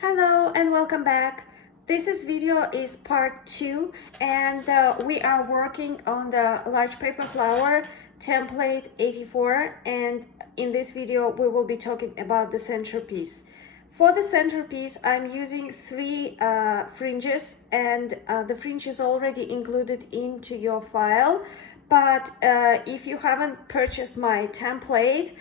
Hello and welcome back. This video is part 2 and we are working on the large paper flower template 84, and in this video we will be talking about the centerpiece. For the centerpiece I'm using 3 fringes, and the fringe is already included into your file, but if you haven't purchased my template,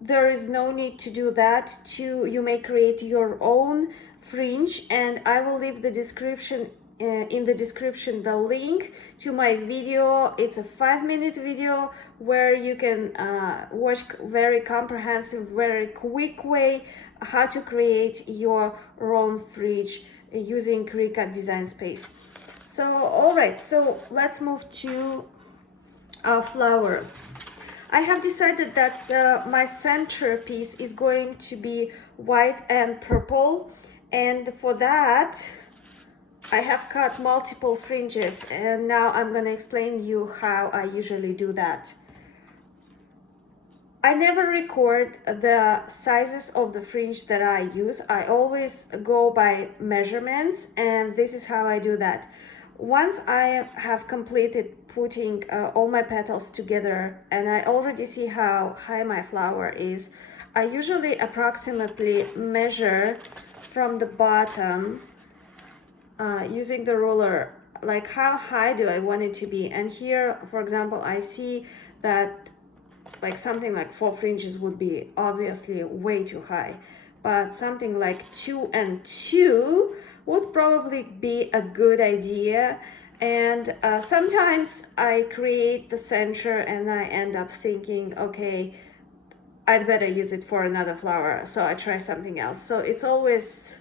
there is no need to do that. You may create your own fringe, and I will leave the description in the description the link to my video. It's a 5-minute video where you can watch very comprehensive, very quick way how to create your own fringe using Cricut Design Space. So all right, so let's move to our flower. I have decided that my centerpiece is going to be white and purple, and for that I have cut multiple fringes, and now I'm going to explain you how I usually do that. I never record the sizes of the fringe that I use. I always go by measurements, and this is how I do that. Once I have completed putting all my petals together and I already see how high my flower is, I usually approximately measure from the bottom using the ruler, like how high do I want it to be. And here, for example, I see that like something like 4 fringes would be obviously way too high, but something like 2 and 2 would probably be a good idea. And sometimes I create the center and I end up thinking, okay, I'd better use it for another flower, so I try something else. So it's always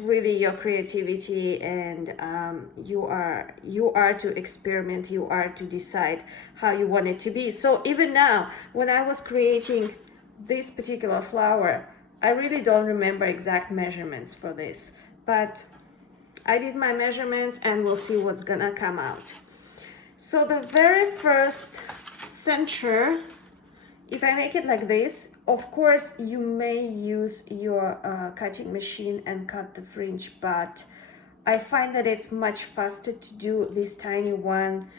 really your creativity, and you are to experiment, you are to decide how you want it to be. So even now, when I was creating this particular flower, I really don't remember exact measurements for this, but I did my measurements and we'll see what's gonna come out. So the very first center, if I make it like this, of course you may use your cutting machine and cut the fringe, but I find that it's much faster to do this tiny one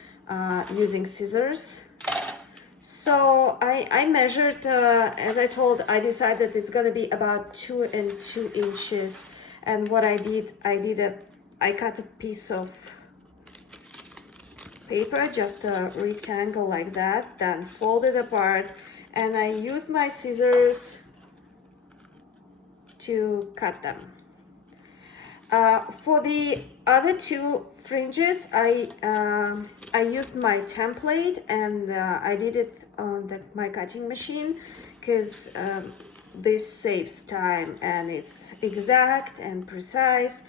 using scissors. So I measured, as I told, I decided it's going to be about 2 and 2 inches. And what I cut a piece of paper, just a rectangle like that, then fold it apart, and I used my scissors to cut them. For the other 2 fringes, I used my template, and I did it on my cutting machine because this saves time and it's exact and precise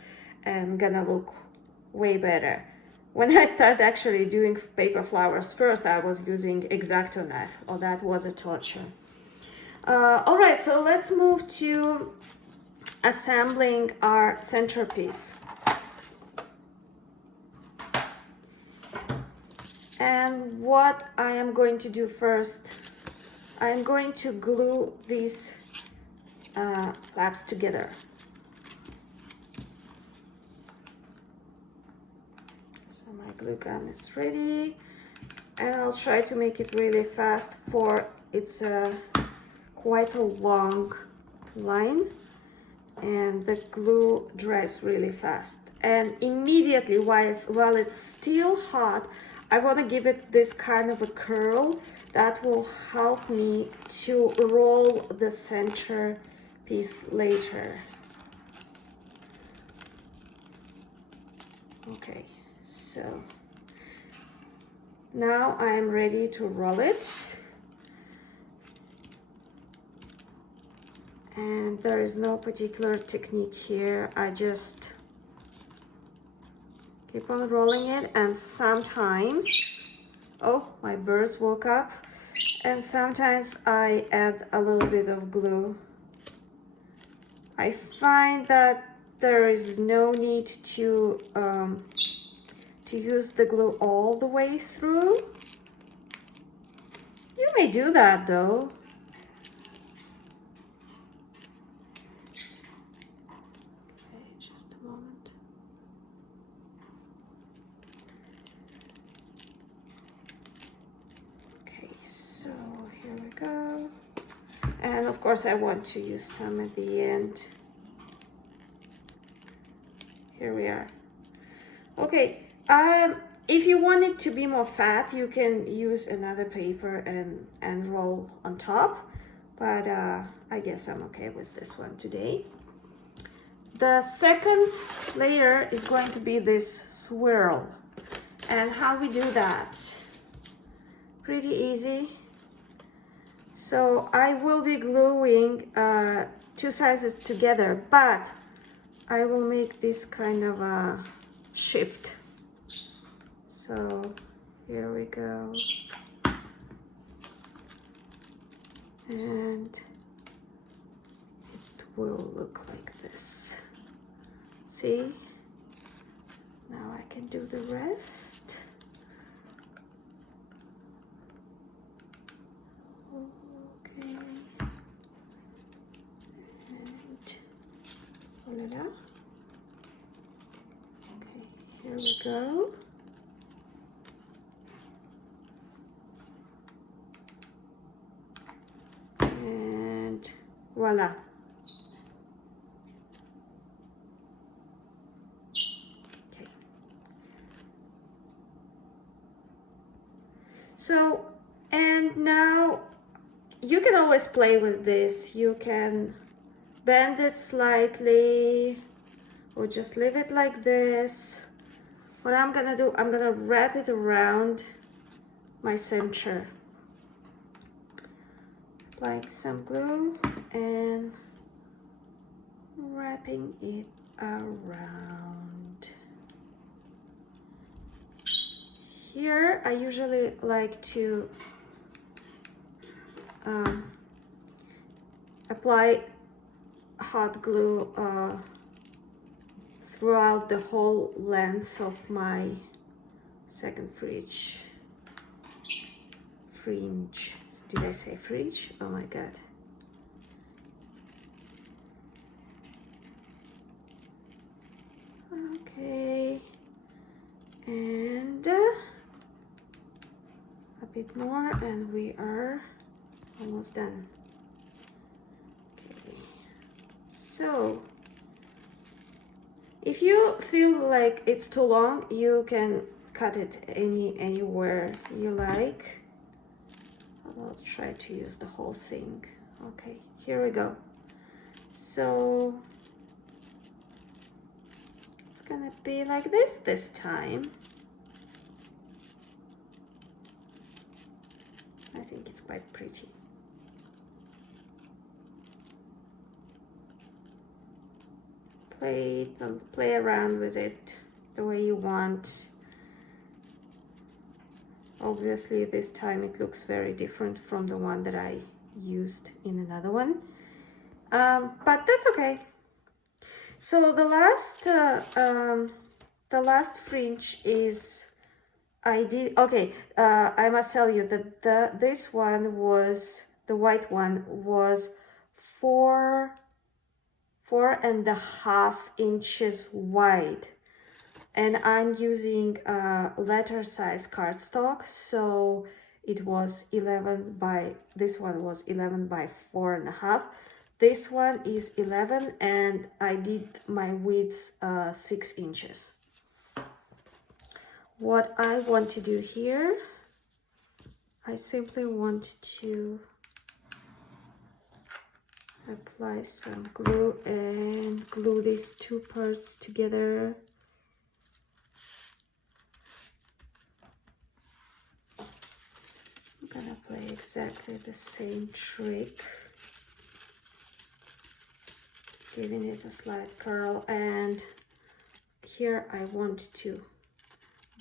and gonna look way better. When I started actually doing paper flowers, first I was using X-Acto knife. Oh, that was a torture. All right, so let's move to assembling our centerpiece. And what I am going to do first, I am going to glue these flaps together. So my glue gun is ready, and I'll try to make it really fast, for it's quite a long line and the glue dries really fast. And immediately while it's still hot, I want to give it this kind of a curl that will help me to roll the center piece later. Okay, so now I'm ready to roll it, and there is no particular technique here. I just keep on rolling it, and sometimes, oh, my birds woke up, and sometimes I add a little bit of glue. I find that there is no need to use the glue all the way through. You may do that though. course I want to use some at the end. Here we are. Okay, if you want it to be more fat, you can use another paper and roll on top, but I guess I'm okay with this one today. The second layer is going to be this swirl, and how we do that? Pretty easy. So I will be gluing two sizes together, but I will make this kind of a shift. So here we go. And it will look like this. See? Now I can do the rest. Okay. And voila. Okay, here we go. And voila. Okay. So, and now you can always play with this. You can bend it slightly or just leave it like this. What I'm gonna do, I'm gonna wrap it around my center. Applying some glue and wrapping it around. Here I usually like to apply hot glue throughout the whole length of my second fringe. Did I say fringe? Oh my god. Okay, and a bit more, and we are almost done. Okay, so if you feel like it's too long, you can cut it anywhere you like. I'll try to use the whole thing. Okay, here we go. So it's gonna be like this time. I think it's quite pretty. Play around with it the way you want. Obviously this time it looks very different from the one that I used in another one, but that's okay. So the last fringe is I must tell you that this one was, the white one was 4.5 inches wide, and I'm using letter size cardstock, so it was 11 by, this one was 11 by 4.5. This one is 11, and I did my width 6 inches. What I want to do here, I simply want to apply some glue and glue these two parts together. I'm gonna play exactly the same trick, giving it a slight curl, and here I want to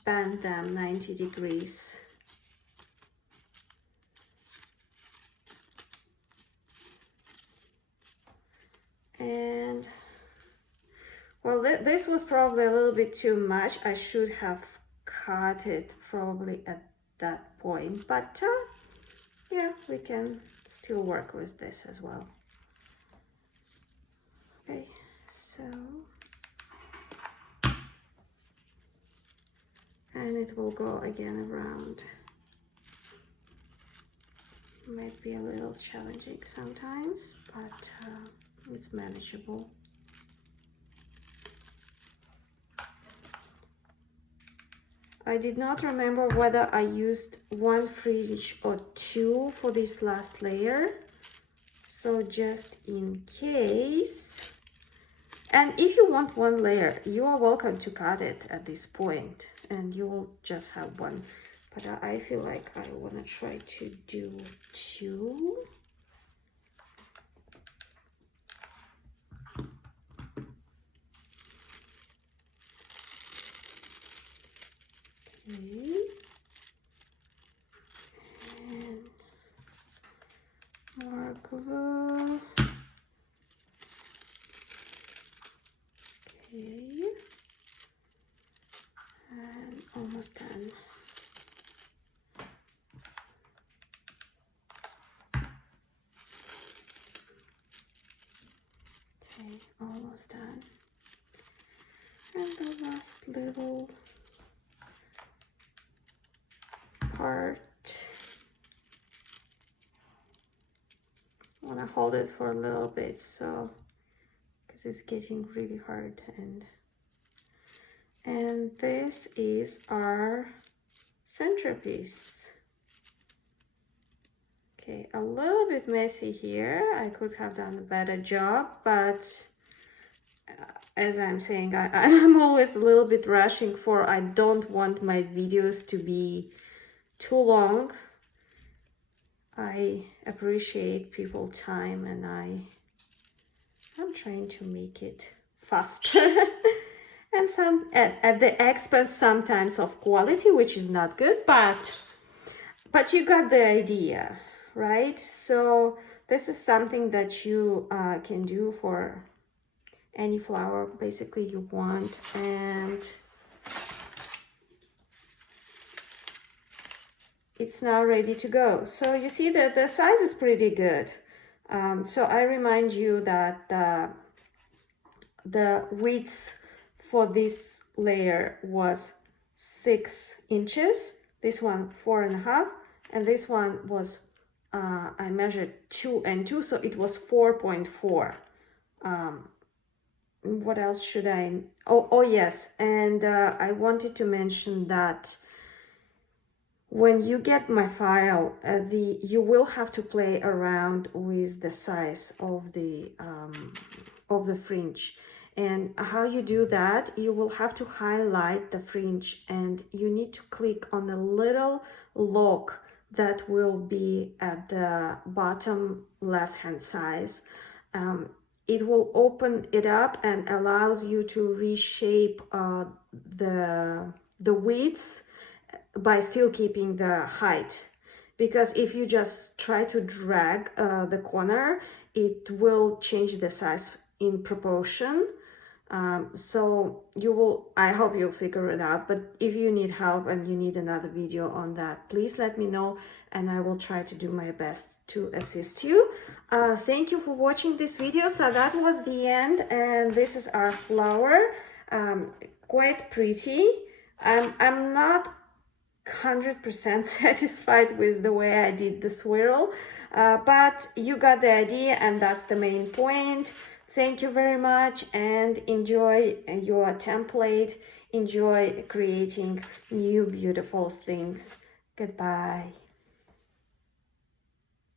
bend them 90 degrees. And well, this was probably a little bit too much. I should have cut it probably at that point, but yeah, we can still work with this as well. Okay, so, and it will go again around might be a little challenging sometimes, but it's manageable. I did not remember whether I used one fringe or two for this last layer, so just in case. And if you want one layer, you are welcome to cut it at this point and you will just have one. But I feel like I want to try to do two. Okay. And more glue. Okay. And almost done. Okay, almost done. And the last little part. I want to hold it for a little bit, so because it's getting really hard. And this is our centerpiece. Okay, a little bit messy here. I could have done a better job, but as I'm saying, I'm always a little bit rushing, for I don't want my videos to be too long. I appreciate people's time, and I'm trying to make it fast. And some at the expense sometimes of quality, which is not good, but you got the idea, right? So this is something that you can do for any flower basically you want. And it's now ready to go. So you see that the size is pretty good. So I remind you that the width for this layer was 6 inches, this one 4.5, and this one was I measured 2 and 2, so it was 4.4. What else should I? Oh yes, and I wanted to mention that when you get my file, you will have to play around with the size of the fringe. And how you do that, you will have to highlight the fringe, and you need to click on the little lock that will be at the bottom left hand side. It will open it up and allows you to reshape the width by still keeping the height, because if you just try to drag the corner, it will change the size in proportion. So you will, I hope you'll figure it out, but if you need help and you need another video on that, please let me know and I will try to do my best to assist you. Thank you for watching this video. So that was the end, and this is our flower. Quite pretty. I'm not 100% satisfied with the way I did the swirl, but you got the idea, and that's the main point. Thank you very much, and enjoy your template. Enjoy creating new beautiful things. Goodbye.